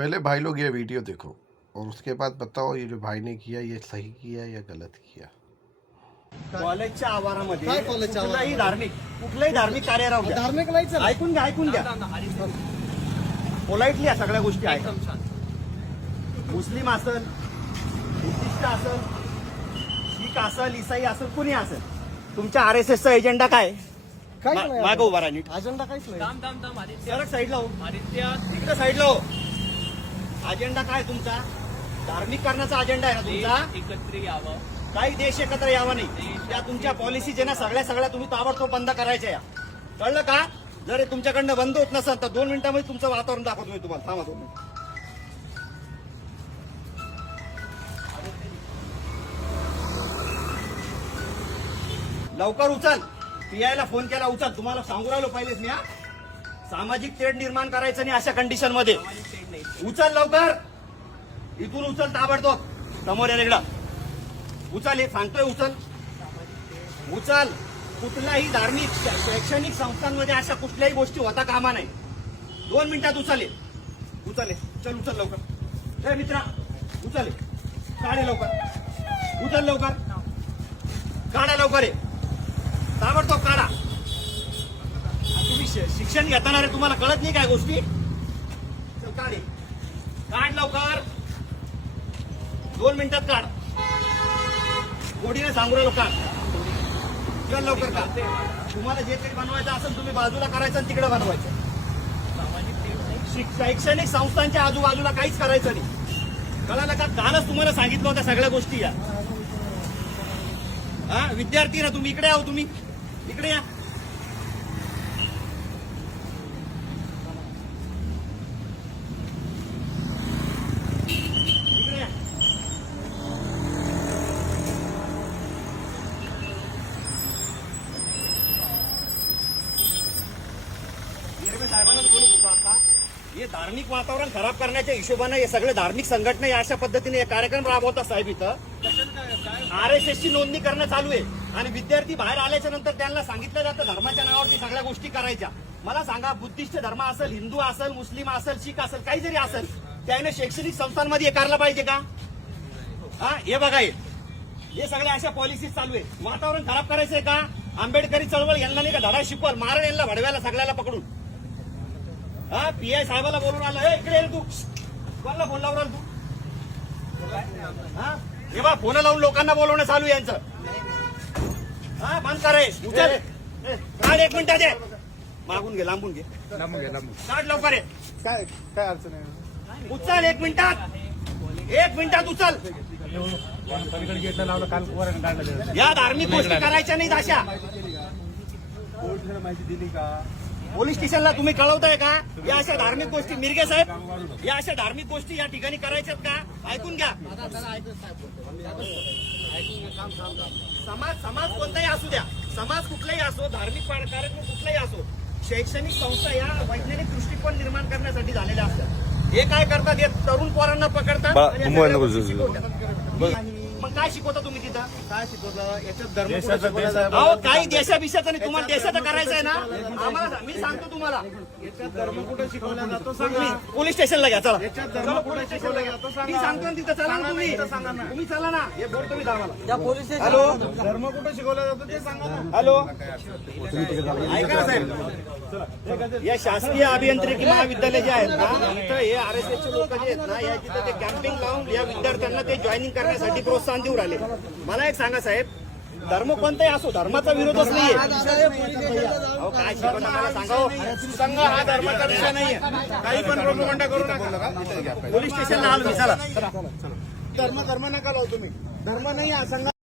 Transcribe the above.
पहले भाई लोग ये वीडियो देखो और उसके बाद बताओ ये जो भाई ने किया ये सही किया या गलत किया। कॉलेजच्या आवारामध्ये काय कॉलेजच्या कुठलाही आवारामध्ये? कुठलाही धार्मिक कार्य राहू द्या. धार्मिक नाही चालत. ऐकून घ्या पोलाइटली या सगळ्या गोष्टी आहेत. मुस्लिम असल, बुद्धिस्ट असल, शीख असल, इसाई असल, कुणी असेल, तुमच्या RSSचा एजेंडा काय? काहीच नाही. मागं उभा राहा नीट. अजेंडा काहीच नाही. सरक साईडला हो. तिकडे साईडला हो. अजेंडा काय तुमचा? धार्मिक करण्याचा अजेंडा आहे ना तुमचा? एकत्र यावं. काही देश एकत्र यावा नाही. त्या तुमच्या पॉलिसी जे ना सगळ्या तुम्ही ताबडतोब बंद करायच्या या. कळलं का? जर हे तुमच्याकडनं बंद होत नसेल तर 2 मिनिटांमध्ये तुमचं वातावरण दाखवतो मी तुम्हाला. थांबा 2 मिनिट. लवकर उचल. PI फोन केला, उचल. तुम्हाला सांगू राहिलो पहिलेच मी. सामाजिक तेढ निर्माण करायचं नाही अशा कंडिशन मध्ये. उचल लवकर. इथून उचल ताबडतोब. समोर या इकडं उचल. हे सांगतोय उचल. कुठल्याही धार्मिक शैक्षणिक संस्थांमध्ये अशा कुठल्याही गोष्टी होता कामा नाही. 2 मिनिटात उचल. चल उचल लवकर. हे मित्रा उचल. काढे लवकर. उचल लवकर. काढा लवकर. आहे ताबडतोब काढा. तुम्ही शिक्षण घेताना रे तुम्हाला कळत नाही काय गोष्टी? चल काढ लवकर. 2 मिनिटात काढ. गोडीने सांगू राहिलो काढ. चल लवकर काढ. तुम्हाला जे काही बनवायचं असेल तुम्ही बाजूला करायचं आणि तिकडे बनवायचं. शैक्षणिक संस्थांच्या आजूबाजूला काहीच करायचं नाही. कळालं का? कालच तुम्हाला सांगितलं होत्या सगळ्या गोष्टी या. विद्यार्थी ना तुम्ही इकडे आहो. तुम्ही इकडे या. साहेबांनाच बोलत होतो आता. हे धार्मिक वातावरण खराब करण्याच्या हिशोबाने हे सगळे धार्मिक संघटना या अशा पद्धतीने हे कार्यक्रम राबवतात साहेब. इथं RSSची नोंदणी करणं चालू आहे आणि विद्यार्थी बाहेर आल्याच्या नंतर त्यांना सांगितलं जातं धर्माच्या नावावरती सगळ्या गोष्टी करायच्या. मला सांगा, बुद्धिस्ट धर्म असेल, हिंदू असेल, मुस्लिम असेल, शीख असेल, काही जरी असेल, त्याने शैक्षणिक संस्थांमध्ये हे करायला पाहिजे का? हे बघा हे सगळ्या अशा पॉलिसीज चालू आहे. वातावरण खराब करायचंय का? आंबेडकरी चळवळ यांना नाही का धडा शिकवाल? मारण यांना भडव्याला सगळ्याला पकडून. PI साहेबाला बोलून आलं. इकडे ये तू. कोणाला फोन लावून तू? हे बा फोन लावून लोकांना बोलवणं चालू आहे यांचं. बंद करे. उचल. काढ 1 मिनिटात. मागून घे, लांबून घे. काढ लवकर. काय काय अडचण आहे? उचल 1 मिनिटात. 1 मिनिटात उचल. या धार्मिक गोष्टी करायच्या नाहीत अशा. माहिती दिली का? पोलीस स्टेशनला तुम्ही कळवताय का? या अशा धार्मिक गोष्टी मिरगे साहेब, या अशा धार्मिक गोष्टी या ठिकाणी करायच्यात का? ऐकून घ्या. समाज कोणताही असू द्या, समाज कुठलाही असो, धार्मिक कार्यक्रम कुठलाही असो, शैक्षणिक संस्था या वैज्ञानिक दृष्टिकोन निर्माण करण्यासाठी झालेल्या असतात. हे काय करतात? हे तरुण पोरांना पकडतात. मग काय शिकवता तुम्ही तिथं? काय शिकवता? याच्यात धर्म अहो काही देशाभिषेचं नाही. तुम्हाला देशाचं करायचं आहे ना? आम्हाला मी सांगतो तुम्हाला. याच्यात धर्म कुठे शिकवला जातो सांगा. पोलीस स्टेशनला घ्या. चला याच्यात धर्म कुठे शिकवला जातो मी सांगा. सांगतो ना तिथं. चला ना तुम्ही. तुम्ही चला ना. हे बोल तुम्ही आम्हाला. हॅलो, धर्म कुठे शिकवला जातो ते सांगा ना. हॅलो, ऐका ना साहेब. या शासकीय अभियांत्रिकी महाविद्यालय जे आहेत ना, इथं हे RSSचे लोक जे आहेत ना, या तिथं ते कॅम्पिंग लावून या विद्यार्थ्यांना ते जॉईनिंग करण्यासाठी प्रोत्साहन देऊ राहिले. मला एक सांगा साहेब, धर्म कोणताही असो, धर्माचा विरोधच नाहीये. अहो काय शिकवता मला सांगा. संघ हा धर्माचा विषय नाहीये. काही पण प्रोपगंडा करू नका. पोलीस स्टेशनला आलो मी. चला. धर्म नका लावू तुम्ही. धर्म नाही हा संघ